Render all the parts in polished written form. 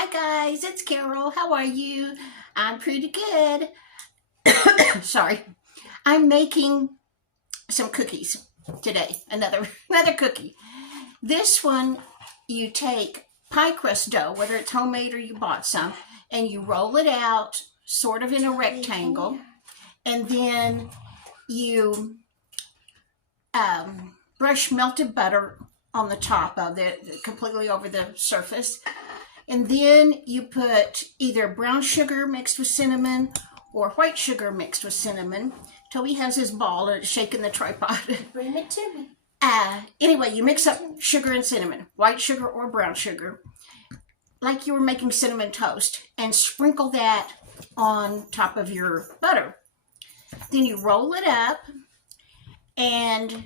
Hi guys, it's Carol. How are you? I'm pretty good. Sorry. I'm making some cookies today. Another cookie. This one you take pie crust dough, whether it's homemade or you bought some, and you roll it out sort of in a rectangle, and then you brush melted butter on the top of it, completely over the surface. And then you put either brown sugar mixed with cinnamon or white sugar mixed with cinnamon. Toby has his ball and it's shaking the tripod. Bring it to me. Anyway, you mix up sugar and cinnamon, white sugar or brown sugar, like you were making cinnamon toast, and sprinkle that on top of your butter. Then you roll it up, and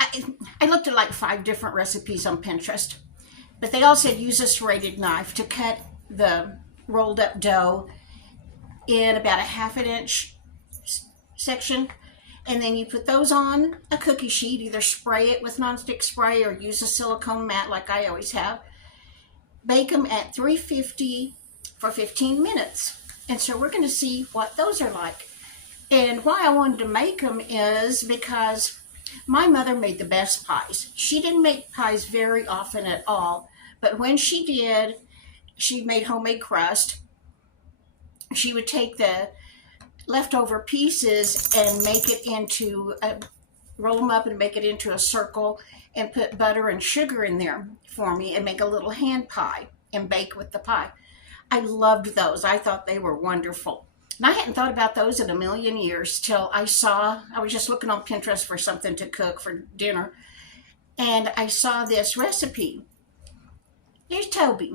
I looked at like 5 different recipes on Pinterest, but they all said use a serrated knife to cut the rolled up dough in about a 1/2 inch section. And then you put those on a cookie sheet, either spray it with nonstick spray or use a silicone mat like I always have. Bake them at 350 for 15 minutes. And so we're going to see what those are like. And why I wanted to make them is because my mother made the best pies. She didn't make pies very often at all, but when she did, she made homemade crust. She would take the leftover pieces and roll them up and make it into a circle and put butter and sugar in there for me and make a little hand pie and bake with the pie. I loved those. I thought they were wonderful. And I hadn't thought about those in a million years till I was just looking on Pinterest for something to cook for dinner, and I saw this recipe. Here's Toby.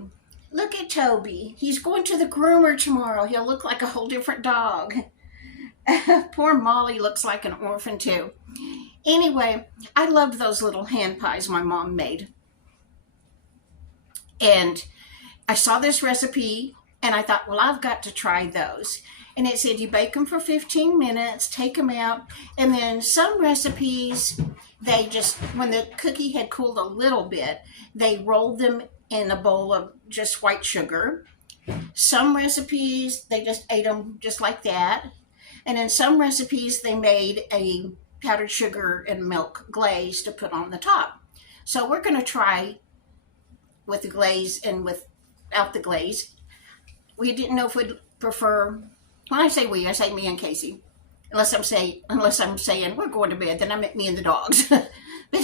Look at Toby. He's going to the groomer tomorrow. He'll look like a whole different dog. Poor Molly looks like an orphan too. Anyway, I loved those little hand pies my mom made. And I saw this recipe and I thought, well, I've got to try those. And it said you bake them for 15 minutes, take them out, and then some recipes, they just, when the cookie had cooled a little bit, they rolled them in a bowl of just white sugar. Some recipes, they just ate them just like that. And in some recipes, they made a powdered sugar and milk glaze to put on the top. So we're going to try with the glaze and without the glaze. We didn't know if we'd prefer, when I say we, I say me and Casey. Unless I'm saying we're going to bed, then I meant me and the dogs. But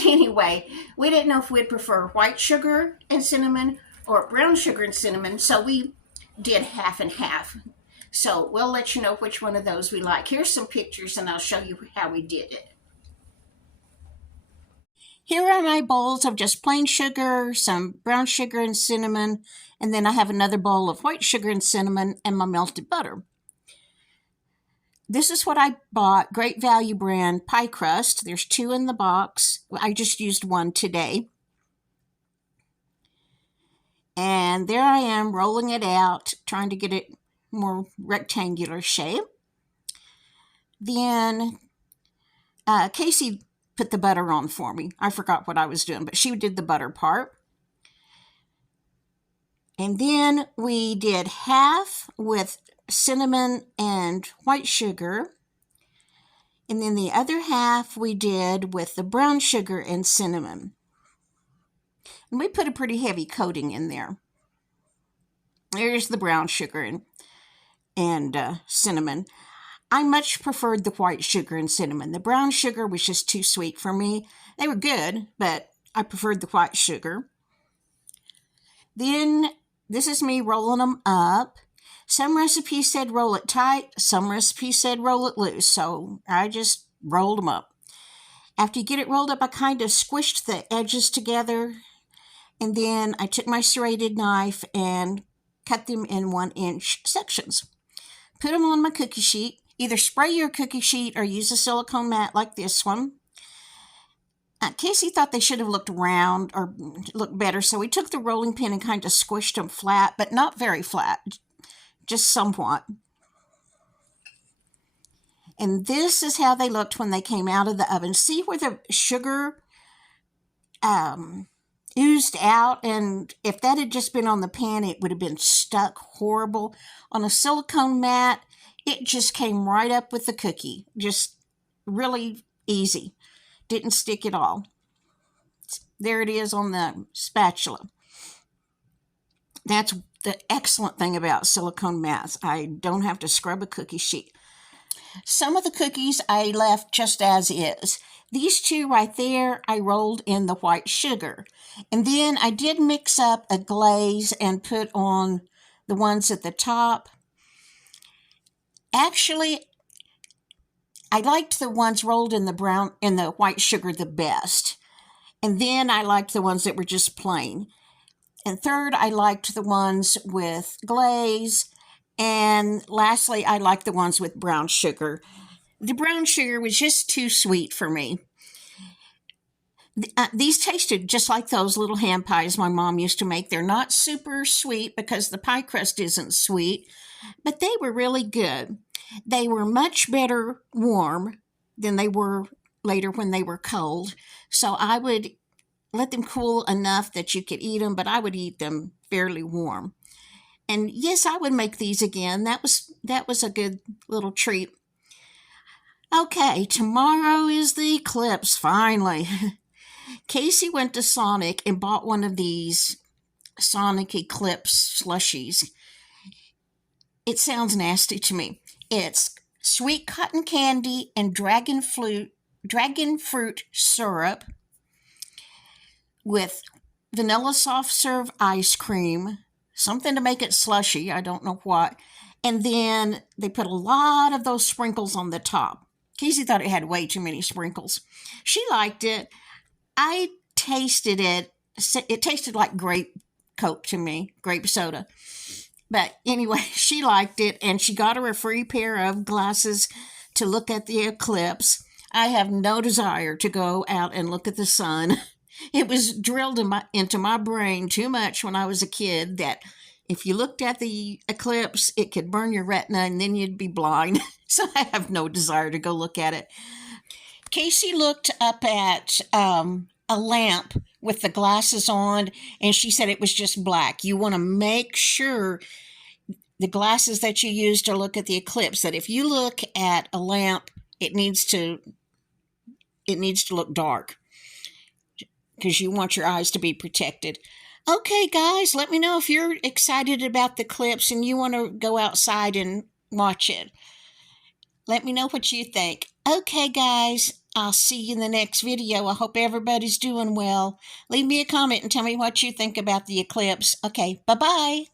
anyway, we didn't know if we'd prefer white sugar and cinnamon or brown sugar and cinnamon, so we did half and half. So we'll let you know which one of those we like. Here's some pictures and I'll show you how we did it. Here are my bowls of just plain sugar, some brown sugar and cinnamon, and then I have another bowl of white sugar and cinnamon and my melted butter. This is what I bought, Great Value brand pie crust. There's 2 in the box. I just used 1 today. And there I am rolling it out, trying to get it more rectangular shape. Then Casey put the butter on for me. I forgot what I was doing, but she did the butter part. And then we did half with cinnamon and white sugar. And then the other half we did with the brown sugar and cinnamon. And we put a pretty heavy coating in there. There's the brown sugar and cinnamon. I much preferred the white sugar and cinnamon. The brown sugar was just too sweet for me. They were good, but I preferred the white sugar. Then this is me rolling them up. Some recipes said roll it tight. Some recipes said roll it loose. So I just rolled them up. After you get it rolled up, I kind of squished the edges together. And then I took my serrated knife and cut them in 1-inch sections. Put them on my cookie sheet. Either spray your cookie sheet or use a silicone mat like this one. Casey thought they should have looked round or looked better, so we took the rolling pin and kind of squished them flat, but not very flat, just somewhat. And this is how they looked when they came out of the oven. See where the sugar oozed out, and if that had just been on the pan, it would have been stuck horrible. On a silicone mat, it just came right up with the cookie. Just really easy. Didn't stick at all. There it is on the spatula. That's the excellent thing about silicone mats. I don't have to scrub a cookie sheet. Some of the cookies I left just as is. These two right there, I rolled in the white sugar. And then I did mix up a glaze and put on the ones at the top. Actually, I liked the ones rolled in the white sugar the best. And then I liked the ones that were just plain. And third, I liked the ones with glaze. And lastly, I liked the ones with brown sugar. The brown sugar was just too sweet for me. These tasted just like those little ham pies my mom used to make. They're not super sweet because the pie crust isn't sweet, but they were really good. They were much better warm than they were later when they were cold. So I would let them cool enough that you could eat them, but I would eat them fairly warm. And yes, I would make these again. That was a good little treat. Okay, tomorrow is the eclipse, finally. Casey went to Sonic and bought one of these Sonic Eclipse slushies. It sounds nasty to me. It's sweet cotton candy and dragon fruit syrup with vanilla soft serve ice cream, something to make it slushy, I don't know what. And then they put a lot of those sprinkles on the top. Casey thought it had way too many sprinkles. She liked it. I tasted it. It tasted like grape Coke to me, grape soda. But anyway, she liked it, and she got her a free pair of glasses to look at the eclipse. I have no desire to go out and look at the sun. It was drilled into my brain too much when I was a kid that if you looked at the eclipse, it could burn your retina and then you'd be blind. So I have no desire to go look at it. Casey looked up at a lamp with the glasses on, and she said it was just black. You want to make sure the glasses that you use to look at the eclipse, that if you look at a lamp, it needs to look dark because you want your eyes to be protected. Okay, guys, let me know if you're excited about the eclipse and you want to go outside and watch it. Let me know what you think. Okay, guys, I'll see you in the next video. I hope everybody's doing well. Leave me a comment and tell me what you think about the eclipse. Okay, bye-bye.